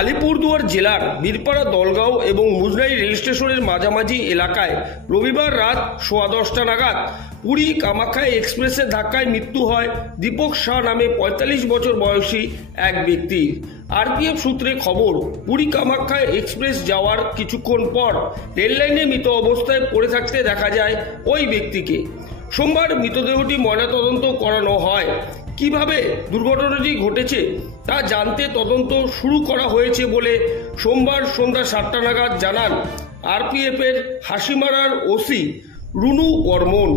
আলিপুরদুয়ার জেলার বীরপাড়া দলগাঁও এবং মুজরাই রেল স্টেশনের মাঝামাঝি এলাকায় রবিবার রাত 10:15 নাগাদ পুরী কামাখ্যা এক্সপ্রেসের ধাক্কায় মৃত্যু হয় দীপক শাহ নামে 45 বছর বয়সী এক ব্যক্তির। আরপিএফ সূত্রে খবর, পুরী কামাখ্যা এক্সপ্রেস যাওয়ার কিছুক্ষণ পর রেল লাইনে মৃত অবস্থায় পড়ে থাকতে দেখা যায় ওই ব্যক্তিকে। সোমবার মৃতদেহটি ময়নাতদন্ত করানো হয়। কিভাবে দুর্ঘটনাটি ঘটেছে তা জানতে তদন্ত শুরু করা হয়েছে বলে সোমবার সন্ধ্যা 7টা নাগাদ জানান আরপিএফের হাসিমারার ওসি রুনু বর্মন।